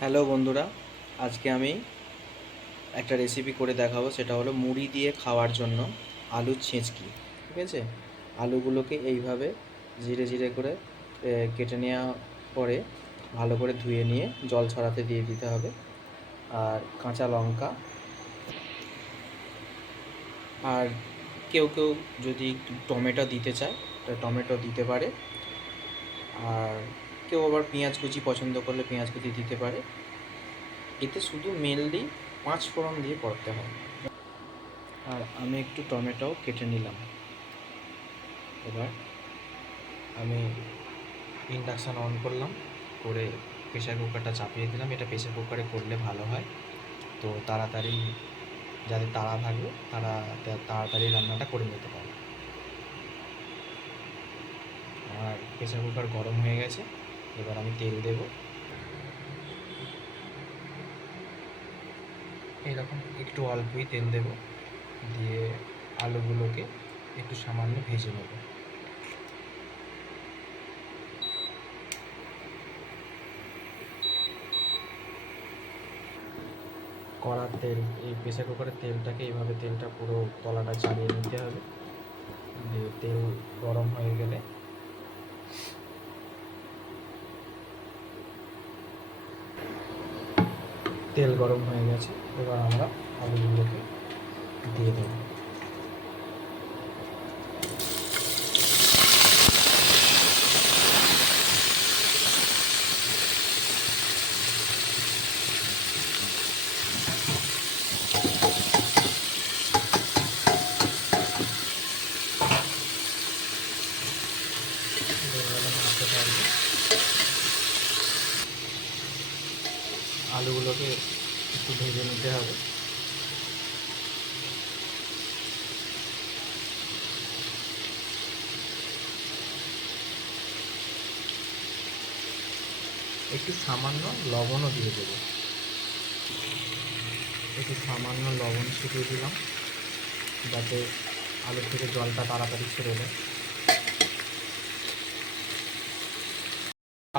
Hello বন্ধুরা, আজকে আমি একটা রেসিপি করে দেখাবো, সেটা হলো মুড়ি দিয়ে খাওয়ার জন্য আলুর ছেঁচকি, ঠিক আছে? আলুগুলোকে এইভাবে জিরে জিরে করে কেটে নেওয়া পরে ভালো করে ধুয়ে নিয়ে জল ছড়াতে দিয়ে দিতে হবে। আর কাঁচা লঙ্কা। আর কেউ কেউ যদি টমেটো দিতে চায়, তো টমেটো দিতে পারে। আর কেউ আবার পেঁয়াজ কুচি পছন্দ করলে পেঁয়াজ কুচি দিতে পারে। এতে শুধু মেনলি পাঁচ ফোড়ন দিয়ে করতে হয়। আর আমি একটু টমেটোও কেটে নিলাম। এবার আমি ইন্ডাকশান অন করলাম। করে প্রেশার কুকারটা চাপিয়ে দিলাম। এটা প্রেশার কুকারে করলে ভালো হয়। তো তাড়াতাড়ি যাদের তাড়া থাকবে তারা তাড়াতাড়ি রান্নাটা করে নিতে পারে। আর প্রেশার কুকার গরম হয়ে গেছে। এবার আমি তেল দেব। এরকম একটু অল্পই তেল দেব। দিয়ে আলুগুলোকে একটু সামান্য ভেজে নেব। কড়ার তেল, এই প্রেসার কুকারের তেলটাকে এইভাবে তেলটা পুরো তলাটা চালিয়ে নিতে হবে। দিয়ে তেল গরম হয়ে গেলে তেল গরম হয়ে গেছে এবার আমরা আলুগুলোকে দিয়ে দেব। এবারে নাড়তে থাকব। আলুগুলোকে একটু ভেজে নিতে হবে। একটু সামান্য লবণও দিয়ে দেবো। একটু সামান্য লবণ ছিটিয়ে দিলাম, যাতে আলু থেকে জলটা তাড়াতাড়ি ছেড়ে দেয়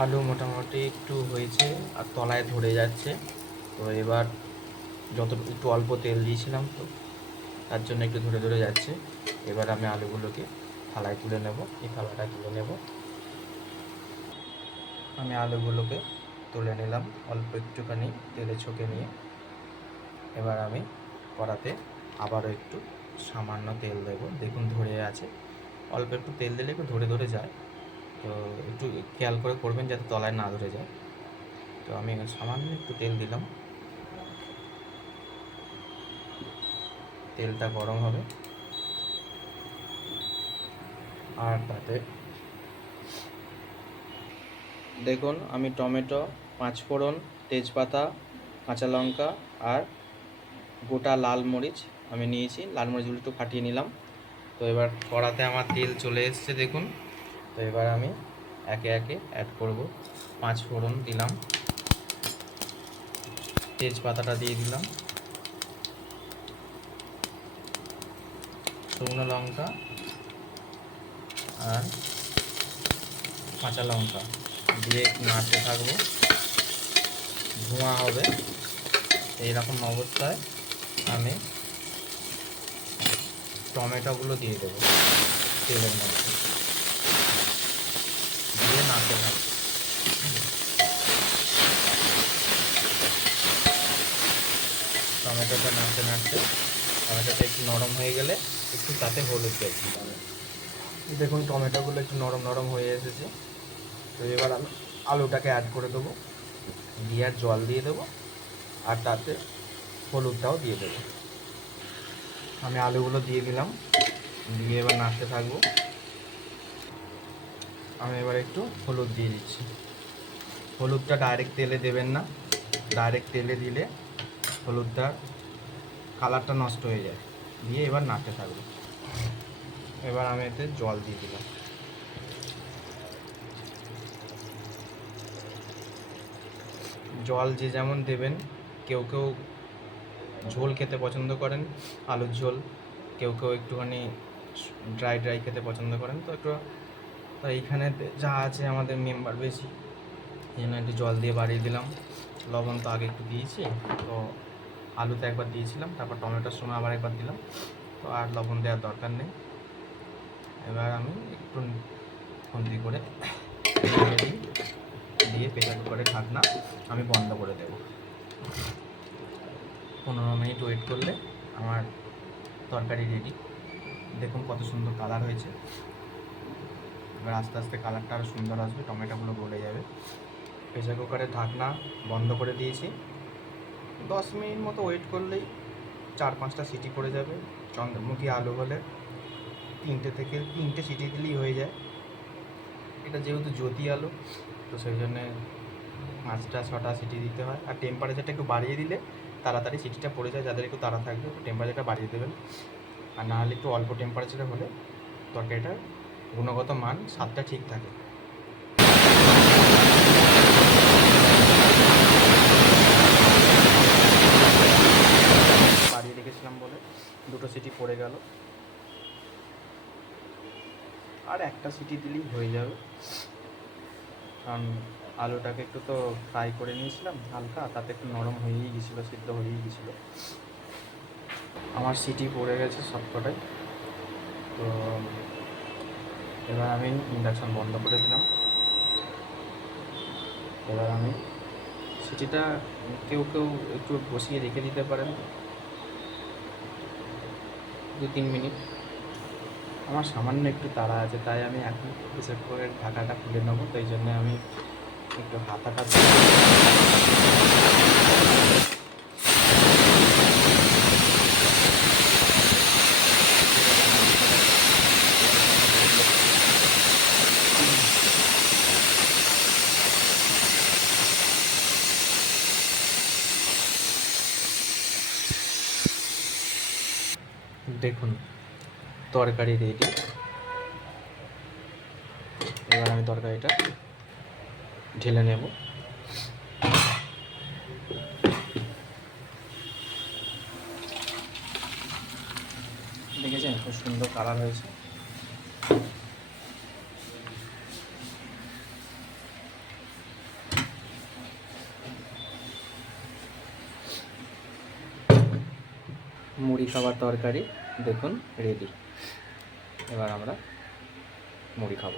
আলু মোটামুটি একটু হয়েছে আর তলায় ধরে যাচ্ছে। তো এবার যত একটু অল্প তেল দিয়েছিলাম তো, তার জন্য একটু ধরে ধরে যাচ্ছে। এবার আমি আলুগুলোকে থালায় তুলে নেব, এই থালাটা তুলে নেব। আমি আলুগুলোকে তুলে নিলাম অল্প একটুখানি তেলে ছকে নিয়ে। এবার আমি কড়াতে আবারও একটু সামান্য তেল দেব। দেখুন ধরে আছে। অল্প একটু তেল দিলে একটু ধরে ধরে যায়। তো একটু খেয়াল করে করবেন যাতে তলায় না ধরে যায়। তো আমি সামান্য একটু তেল দিলাম। তেলটা গরম হবে। আর তাতে দেখুন, আমি টমেটো, পাঁচফোড়ন, তেজপাতা, কাঁচা লঙ্কা আর গোটা লাল মরিচ আমি নিয়েছি। লাল মরিচগুলো একটু ফাটিয়ে নিলাম। তো এবার কড়াতে আমার তেল চলে এসছে, দেখুন। তো এবার আমি একে একে অ্যাড করব। পাঁচ ফোড়ন দিলাম। তেজপাতাটা দিয়ে দিলাম। শুকনো লঙ্কা আর কাঁচা লঙ্কা দিয়ে নাড়তে থাকব। ধোঁয়া হবে। এইরকম অবস্থায় আমি টমেটোগুলো দিয়ে দেবো তেলের মধ্যে দিয়ে নাড়তে থাকব টমেটোটা নাড়তে নাড়তে টমেটোটা একটু নরম হয়ে গেলে একটু তাতে হলুদ দিয়ে দিতে হবে। দেখুন, টমেটোগুলো একটু নরম নরম হয়ে এসেছে। তো এবার আমি আলুটাকে অ্যাড করে দেবো। দিয়ে আর জল দিয়ে দেবো আর তাতে হলুদটাও দিয়ে দেবো। আমি আলুগুলো দিয়ে দিলাম। দিয়ে এবার নাড়তে থাকব। আমি এবার একটু হলুদ দিয়ে দিচ্ছি। হলুদটা ডাইরেক্ট তেলে দেবেন না। ডাইরেক্ট তেলে দিলে হলুদটা কালারটা নষ্ট হয়ে যায়। দিয়ে এবার নাড়তে থাকব। এবার আমি এতে জল দিয়ে দিলাম। জল যে যেমন দেবেন, কেউ কেউ ঝোল খেতে পছন্দ করেন, আলুর ঝোল, কেউ কেউ একটুখানি ড্রাই ড্রাই খেতে পছন্দ করেন, তো একটু তো এইখানে যা আছে আমাদের মেম্বার বেশি। এই জন্য একটু জল দিয়ে বাড়িয়ে দিলাম। লবণ তো আগে একটু দিয়েছি, তো আলুতে একবার দিয়েছিলাম, তারপর টমেটোর সময় আবার একবার দিলাম। তো আর লবণ দেওয়ার দরকার নেই। এবার আমি একটু খুন্তি করে দিয়ে প্রেশার কুকারের ঢাকনা আমি বন্ধ করে দেব। পনেরো মিনিট ওয়েট করলে আমার তরকারি রেডি দেখুন কত সুন্দর কালার হয়েছে। এবার আস্তে আস্তে কালারটা আরও সুন্দর আসবে, টমেটোগুলো গলে যাবে। প্রেশার কুকারের ঢাকনা বন্ধ করে দিয়েছি। দশ মিনিট মতো ওয়েট করলেই চার পাঁচটা সিটি পড়ে যাবে। চন্দ্রমুখী আলু হলে তিনটে থেকে তিনটে সিটি দিলেই হয়ে যায়। এটা যেহেতু জ্যোতি আলু, তো সেই জন্যে পাঁচটা, ছটা সিটি দিতে হয়। আর টেম্পারেচারটা একটু বাড়িয়ে দিলে তাড়াতাড়ি সিটিটা পড়ে যায়, যাদের একটু তাড়া থাকবে টেম্পারেচারটা বাড়িয়ে দেবেন। আর না হলে একটু অল্প টেম্পারেচারে হলে তরকারিটার গুণগত মান স্বাদটা ঠিক থাকে। পড়ে গেল। আর একটা সিটি দিলেই হয়ে যাবে। কারণ আলুটাকে একটু তো ফ্রাই করে নিয়েছিলাম হালকা, তাতে একটু নরম হয়েই গেছিল, সিদ্ধ হয়েই গেছিল। আমার সিটি পড়ে গেছে সবকটাই। তো এবার আমি ইন্ডাকশন বন্ধ করে দিলাম। এবার আমি সিটিটা কেউ কেউ একটু বসিয়ে রেখে দিতে পারেন। দু তিন মিনিট। আমার সামান্য একটু তাড়া আছে, তাই আমি এখন বিশেষ করে ঢাকাটা খুলে নেব, তাই জন্য আমি একটু হাতাটা দেখুন তরকারি রেডি এবার আমি তরকারিটা ঢেলে নেব। দেখেছেন খুব সুন্দর কালার হয়েছে। মুড়ি খাবার তরকারি দেখুন রেডি এবার আমরা মুড়ি খাব।